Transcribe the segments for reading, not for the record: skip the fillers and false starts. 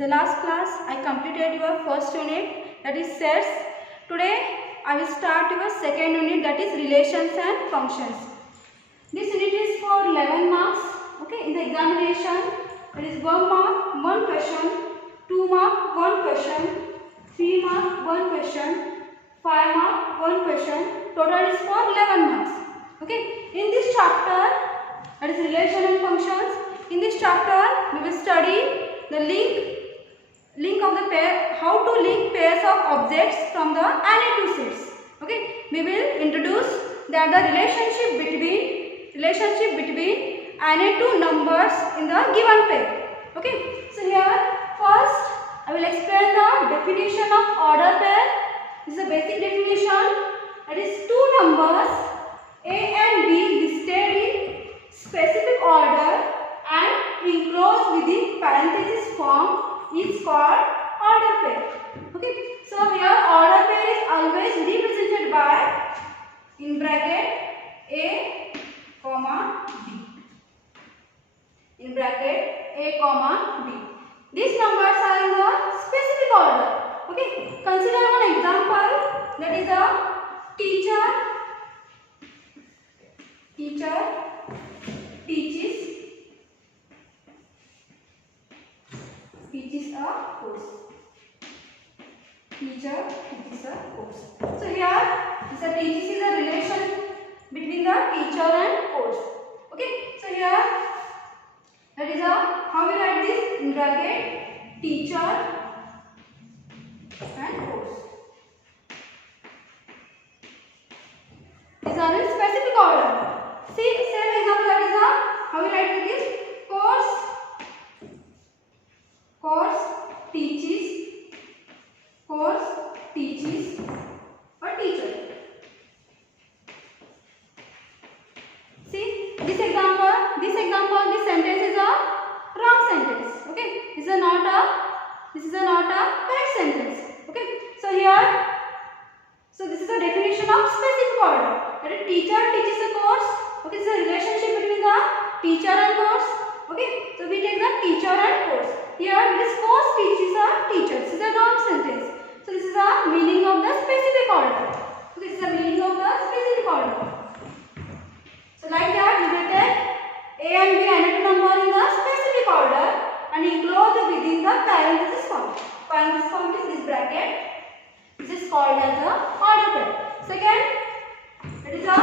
the last class I completed your first unit, that is sets. Today I will start your second unit, that is relations and functions. This unit is for 11 marks. Okay, in the examination there is 1 mark 1 question, 2 mark 1 question, 3 mark 1 question, 5 mark 1 question. Total is for 11 marks. Okay, in this chapter, that is relation and functions. In this chapter we will study the link of the pair, how to link pairs of objects from the any two sets. Okay, we will introduce the relationship between any two numbers in the given pair. Okay, so here first I will explain the definition of order pair. This is a basic definition. That is two numbers A and B listed in specific order and enclosed within parenthesis form is called order pair. Okay, so here order pair is always represented by in bracket A comma B. In bracket A comma B. These numbers are in the specific order. Okay, consider one example, that is a teacher teaches a course. Teacher teaches a course. So here this teaches is a relation between the teacher and course. Okay, so here that is a, how we write this, in bracket teacher and course. These are in specific order. See, same example, that is a, how we write this, course teaches a teacher. See, this sentence is a wrong sentence. Okay, this is not a correct sentence. Okay, so here, so this is a definition of specific order. That is, teacher teaches a course. Okay, this is a relationship between the teacher and course. Okay, so we take the teacher and course. Here this course teaches a teacher. This is a wrong sentence. So this is a meaning of the specific order. So this is the meaning of the specific order. So like that we will take A and B any number in the specific order and enclosed within the parenthesis form. Parenthesis form is this bracket. This is called as a order pair. Second, that is a,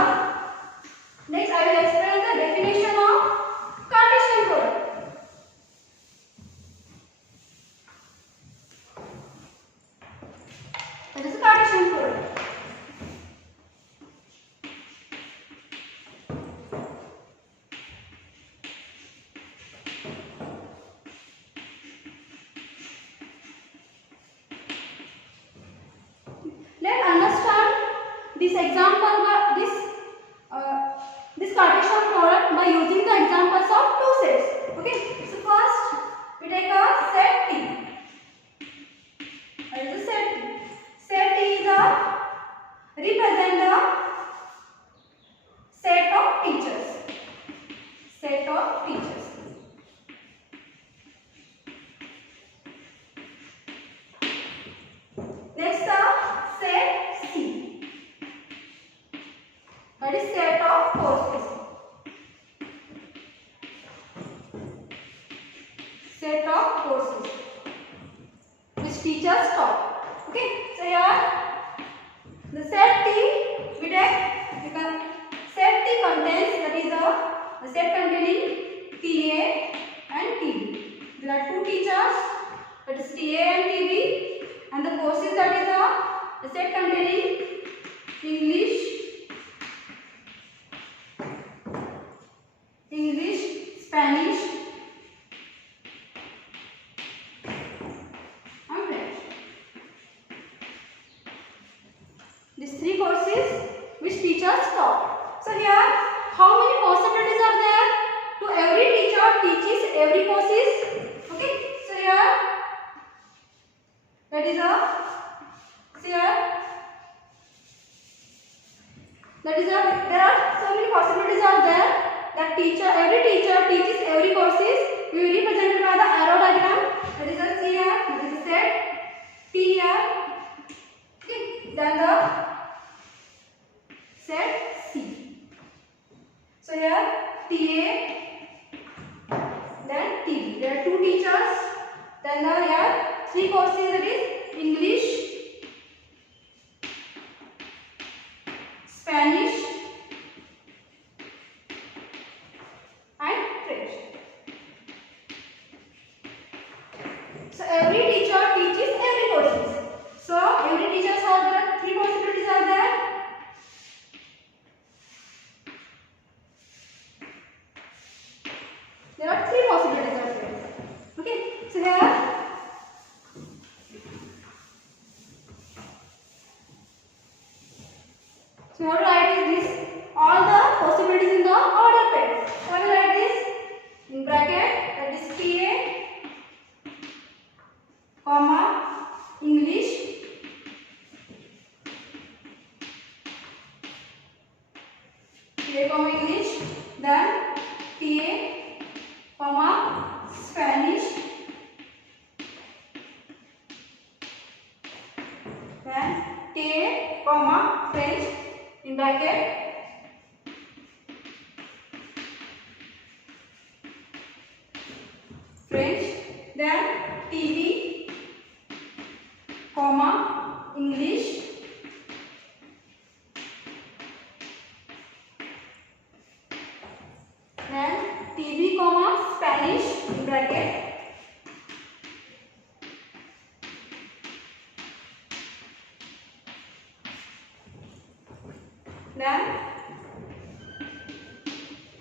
next I will explain the definition of Cartesian product. That is a Cartesian product. Let's understand this example, this Cartesian product by using the examples of two sets. Okay, so first we take a set T. That is a set T. Set T is a represent the set of teachers. Set of teachers. Next the set C. That is set of courses. Set of courses which teachers taught. Okay, so here the set T we take, set T contains, that is a set containing TA and TB. There are two teachers, that is TA and TB, and the courses, that is a set containing English, Spanish and French. These three courses which teachers taught. So here how many possibilities are there? To every teacher teaches every courses. Okay, so here that is a, there are so many possibilities are there that every teacher teaches every courses. We will represent it by the arrow diagram. That is a here Then there are three courses, that is English, Spanish and French. So every teacher teaches every courses. So every teachers are there, three possibilities are there. There are three possibilities are there. Okay, so here so how to write is this, all the possibilities in the order pair. How to write this? In bracket, that is PA, comma, English, PA, comma, English, then TA, comma, Spanish, then TA, comma, French, in bracket, French, then TV, comma, English, then TV, comma, Spanish, in bracket, then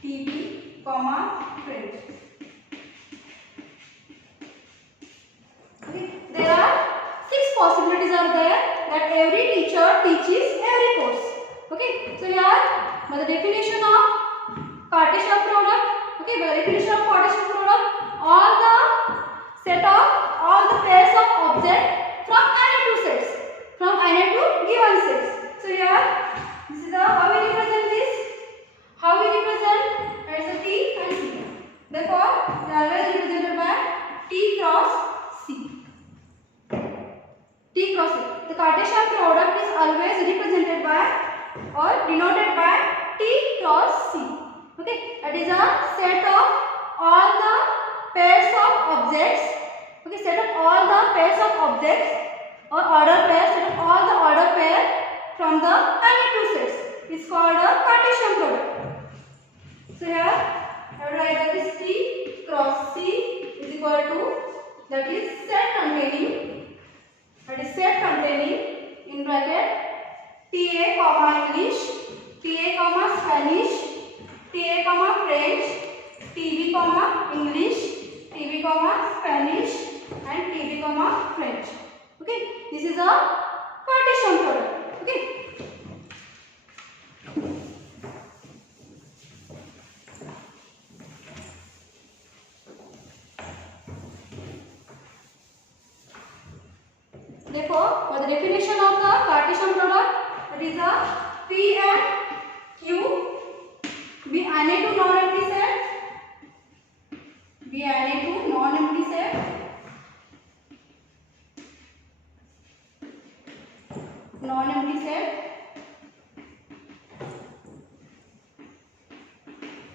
TV, comma, French. Okay. There are six possibilities are there that every teacher teaches every course. Okay. So here by the definition of Cartesian product. Okay. By the definition of Cartesian product, all the set of all the pairs of objects from any two sets, from any two given sets. So here this is the how we represent this. How we represent as a T and C. Therefore, they are always represented by T cross C. T cross C. The Cartesian product is always represented by or denoted by T cross C. Okay, that is a set of all the pairs of objects. Okay, set of all the pairs of objects or order pair. Set of all the order pair from the any two sets is called a Cartesian product. So here I will write that is T cross C is equal to, that is set containing, in bracket TA, comma, English, TA, comma, Spanish, TA, comma, French, TV, comma, English, TV, comma, Spanish and TV, comma, French. Okay, this is a Cartesian product. Okay. Therefore, for the definition of the Cartesian product, that is a P and Q be any two non-empty set,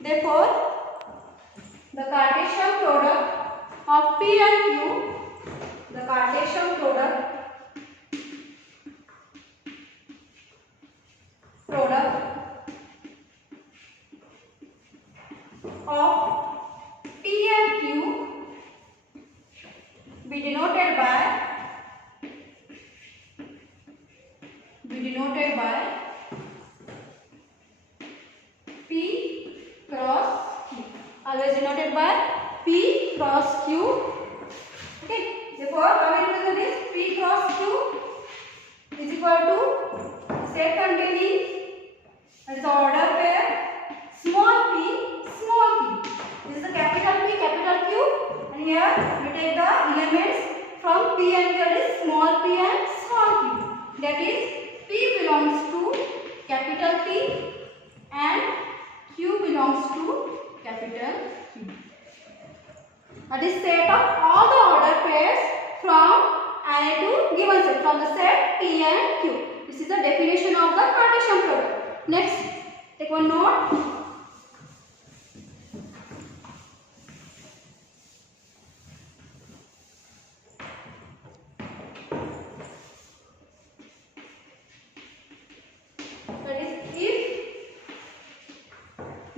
Therefore, the Cartesian product of P and Q, the Cartesian product of P and Q be denoted by P cross Q. Always denoted by P cross Q. Okay. Therefore, how we represent this? P cross Q is equal to set containing, that is the order pair, small p, small p. This is the capital P, capital Q, and here we take the elements from P and Q, that is small p and small p. That is P belongs to capital P and Q belongs to capital Q. That is set of all the order pairs from any two given set, from the set P and Q. This is the definition of the Cartesian product. Next, take one note.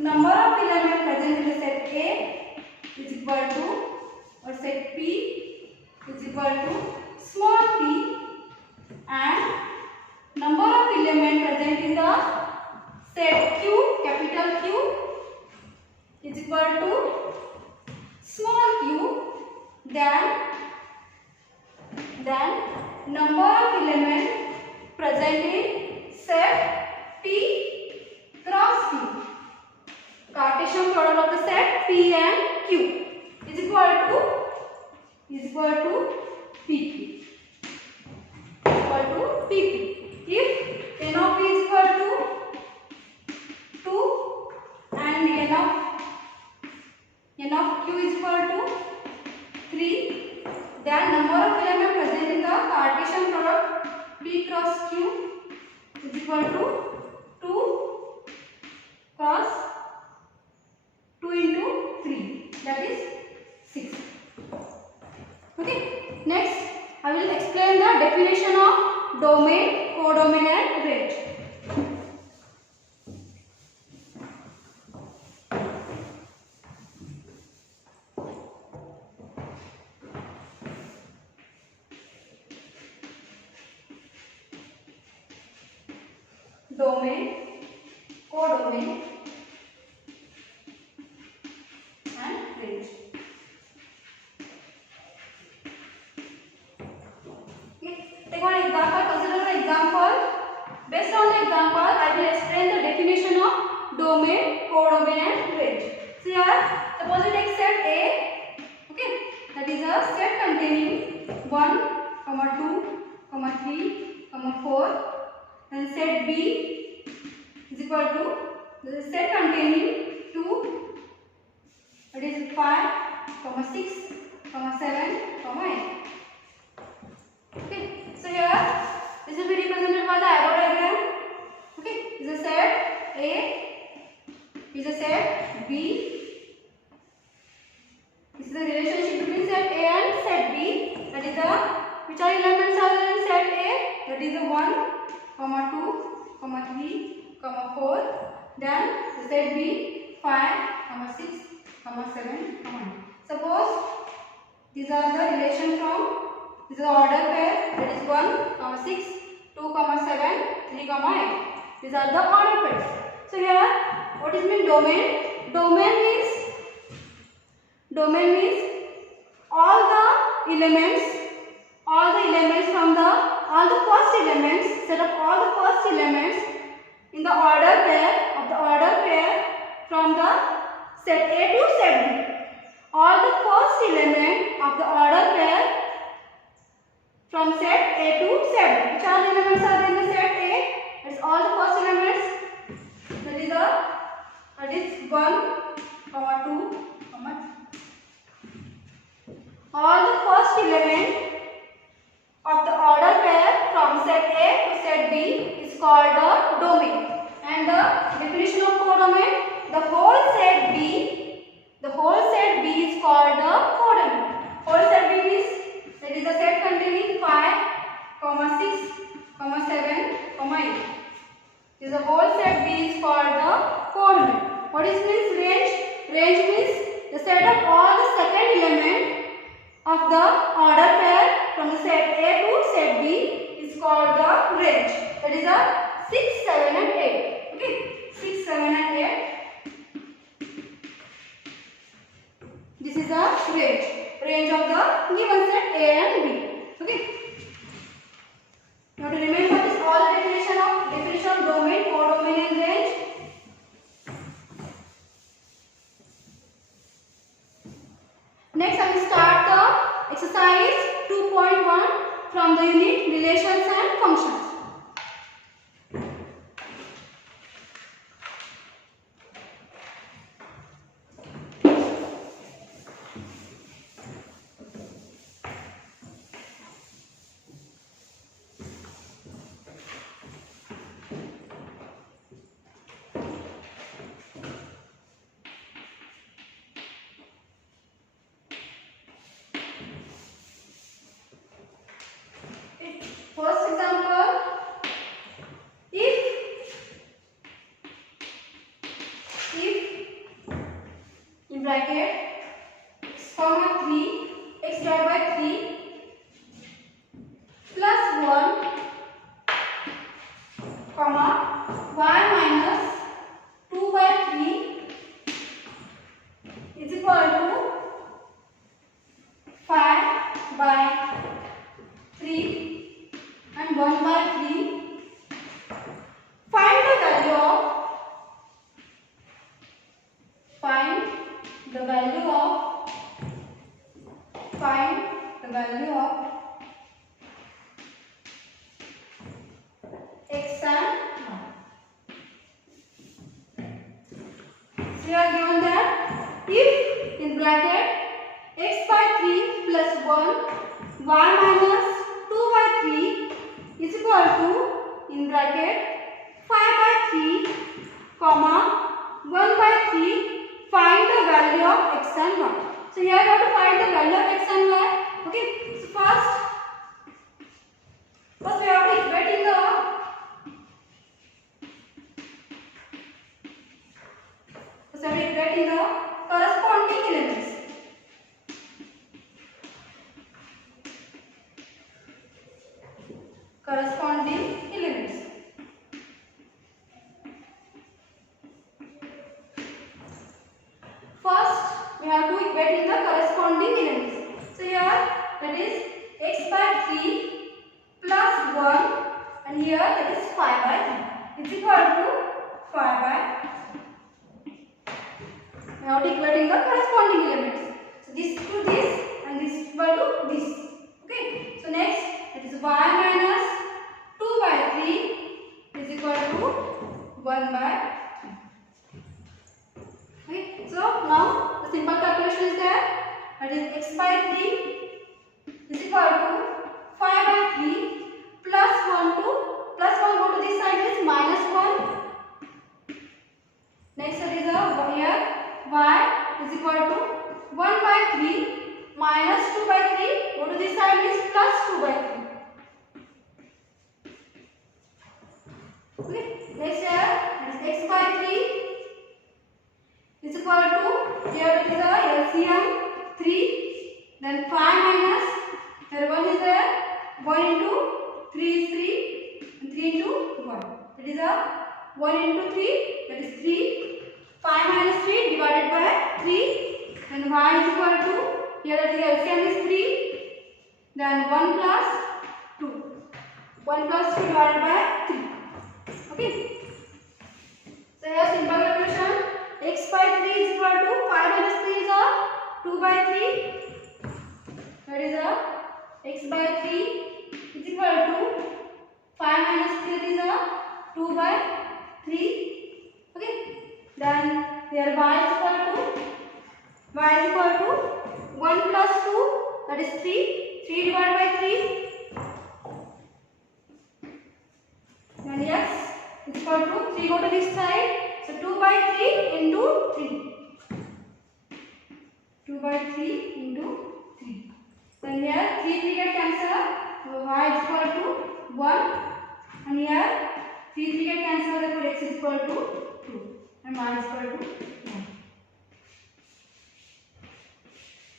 number of elements present in the set A is equal to, or set P is equal to small p, and number of elements present in the set Q, capital Q, is equal to small q, then number of elements present in set P cross Q. Cartesian product of the set P and Q is equal to PP. If n of P is equal to 2 and n of Q is equal to 3, then number of elements present in the Cartesian product P cross Q is equal to 2 cross 2 into 3, that is 6. Okay, next I will explain the definition of domain, codomain and range. Domain, codomain and range. Take one example, consider an example. Based on the example, I will explain the definition of domain, codomain and range. So here, suppose we take set A, okay, that is a set containing 1, 2, 3, 4. Then set B is equal to the set containing 2, that is 5, 6, 7, 8. Okay, so here this will be represented by the arrow diagram. Okay, this is a set A, is a set B. This is the relationship between set A and set B. That is the which are elements are there in set A? That is the 1, 2, 3, 4. Then the set B 5, 6, 7, 8. Suppose these are the relation from this is the order pair, that is 1, 6, 2, 7, 3, 8. These are the order pairs. So here, what is mean domain? Domain means all the elements from all the first elements, set of all the first elements in the order pair from the set A to set B. All the first element of the order pair from set A to set B. Which all elements are in the set A? It's all the first elements. That is 1, 2, 3. All the first element of the order pair from set A to set B is called the domain. And the definition of codomain: the whole set B is called the codomain. Whole set B is, that is the set containing 5, 6, 7, 8. This is the whole set B is called the codomain. What is means range? Range means the set of all the second element of the order pair from the set A to set B is called the range. That is a 6, 7 and 8. Okay, 6, 7 and 8. This is the range of the given set A and B. Okay. Now to remember this all definition of domain, codomain and range. Next I will start the exercise 2.1 from the unit relations and functions. First example, comma 3 x divided by 3 plus 1 comma y minus 2 by 3 is equal to 5 by 3 and 1 by 3. Find the value of x and y. So you are given that if in bracket x by 3 plus 1 y minus 2 by 3 is equal to in bracket 5 by 3 comma 1 by 3, find the value of x and y. So here we have to find the value of x and y. Okay, so first we have to equate in the corresponding elements. First, we have to equate in the corresponding elements. So here that is x by 3 plus 1 and here that is 5 by 3 is equal to 5 by 3. We have to equate in the corresponding elements. So this to this and this is equal to this. Okay. So next that is y minus 2 by 3 is equal to 1 by 3. Okay. So now the simple calculation is there. That is x by 3 is equal to 5 by 3 plus 1 to plus 1 go to this side is minus 1. Next that is here y is equal to 1 by 3 minus 2 by 3 go to this side is plus 2 by 3. Okay. Next here that is x by 3 is equal to here it is a LCM 3 then 5 minus here 1 is there 1 into 3 is 3 and 3 into 1 it is a 1 into 3 that is 3 5 minus 3 divided by 3 and y is equal to here that is LCM is 3 then 1 plus 2 1 plus 2 divided by 3. Okay. So here simple calculation x by 3 is equal to 5 minus 3 is 2 by 3 that is x by 3 is equal to 5 minus 3 is 2 by 3. Okay. Then here y is equal to 1 plus 2 that is 3 divided by 3 then x is equal to 3 go to this side. So 2 by 3 into 3. 2 by 3 into 3. Then here 3 get cancelled. So y is equal to 1 and here 3 get cancelled. Therefore x is equal to 2 and y is equal to 1.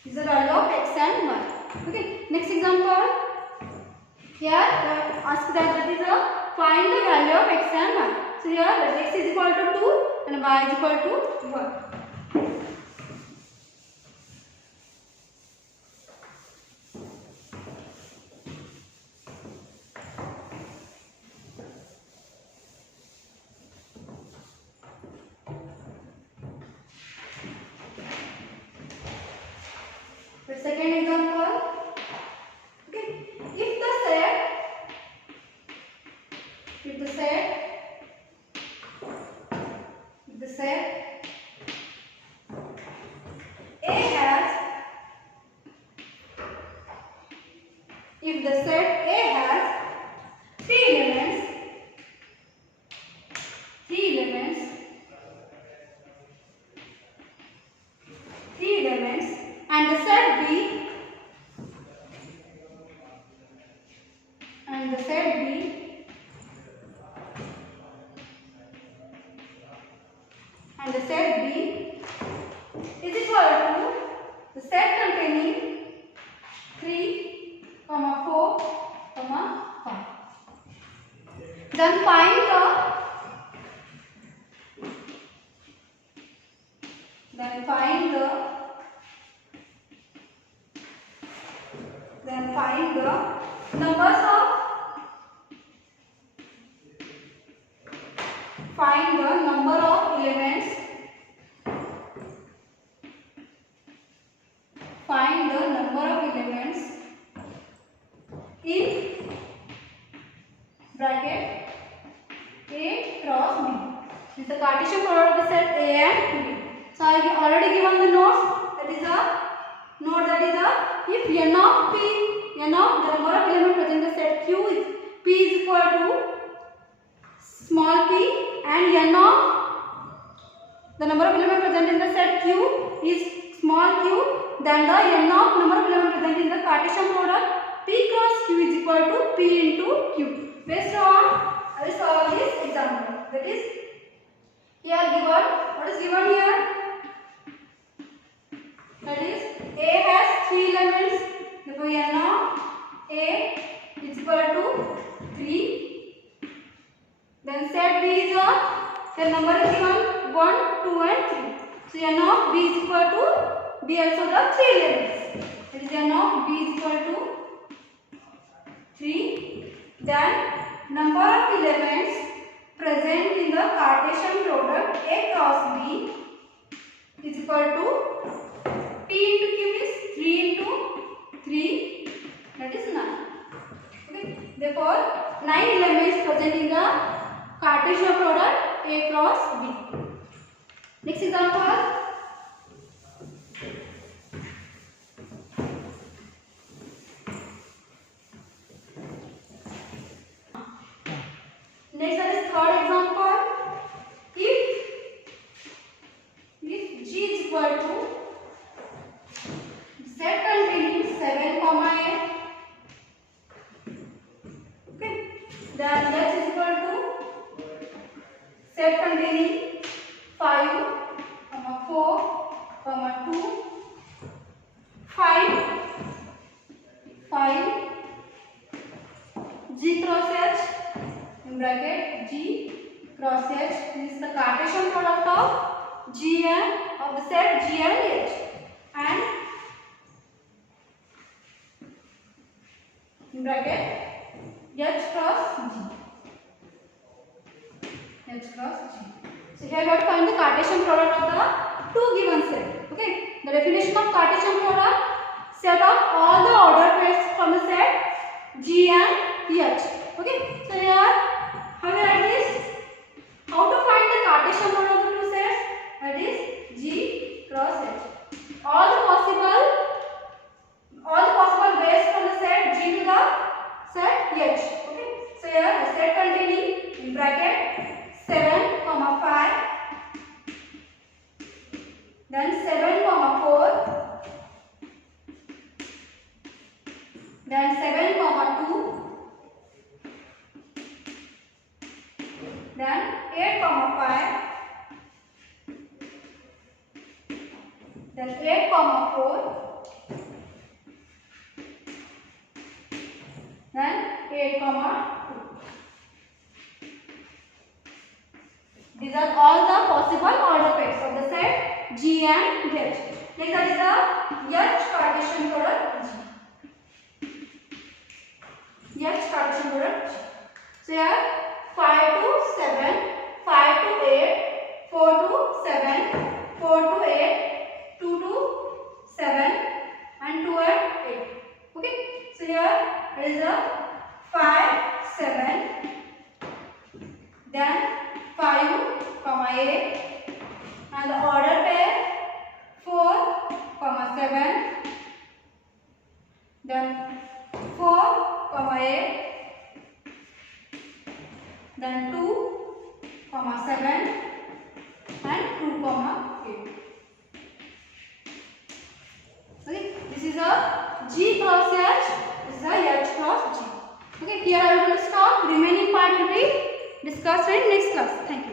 This is the value of x and y. Okay. Next example. Here ask that is find the value of x and y. So here x is equal to 2 and y is equal to 1. The second example. Okay. If the set A has if the set A has three elements and the set B is equal to the set contains Then find the numbers of elements. Find the number of elements in bracket A cross B. This is the Cartesian product of the set A and B. So I have already given the notes. That is a note that is a if n of p, n of the number of elements present in the set Q is p is equal to small p, and n of the number of elements present in the set Q is small q, then the n of number of elements present in the Cartesian product p cross q is equal to p into q. Based on I will solve this example. That is here given. What is given here? That is A has 3 elements. Therefore n of A is equal to 3. Then set B is a, the number is given 1, 2 and 3. So n of B is equal to B also the 3 elements. That is n of B is equal to 3. Then number of elements present in the Cartesian product A cross B is equal to P into Q is 3 into 3, that is 9. Okay. Therefore 9 elements present in the Cartesian product A cross B. Next example. Next, that is third example. If G is equal to set containing 7, 8. Okay. Then H is equal to set containing 5, 4, 2. Find G cross H in bracket G cross H. This is the Cartesian product of G and of the set G and H, and in bracket H cross G. H cross G. So here we have to find the Cartesian product of the two given set. Okay. The definition of Cartesian product: set of all the ordered pairs from the set G and H. Okay. So here how we write this? How to find the Cartesian product of the two sets? That is G cross H. All the possible ways from the set G to the set H. Okay. So here the set containing in bracket 7, 5, then 7, 4, then 7, 2, then 8, 5, then 8, 4, then 8, 2. These are all the possible order pairs of the set G and H. Next, that is the H Cartesian product G. H Cartesian product G. So here 5 to 7, 5 to 8, 4 to 7, 4 to 8, 2 to 7, and 2 and 8. Okay. So here there is a 5, 7, then 5, 8, and the order pair 4, 7, then 4, 8, then 2, 7, and 2, 8. Okay, this is a G cross H, this is a H cross G. Okay, here I will stop. Remaining part will be discussed in next class. Thank you.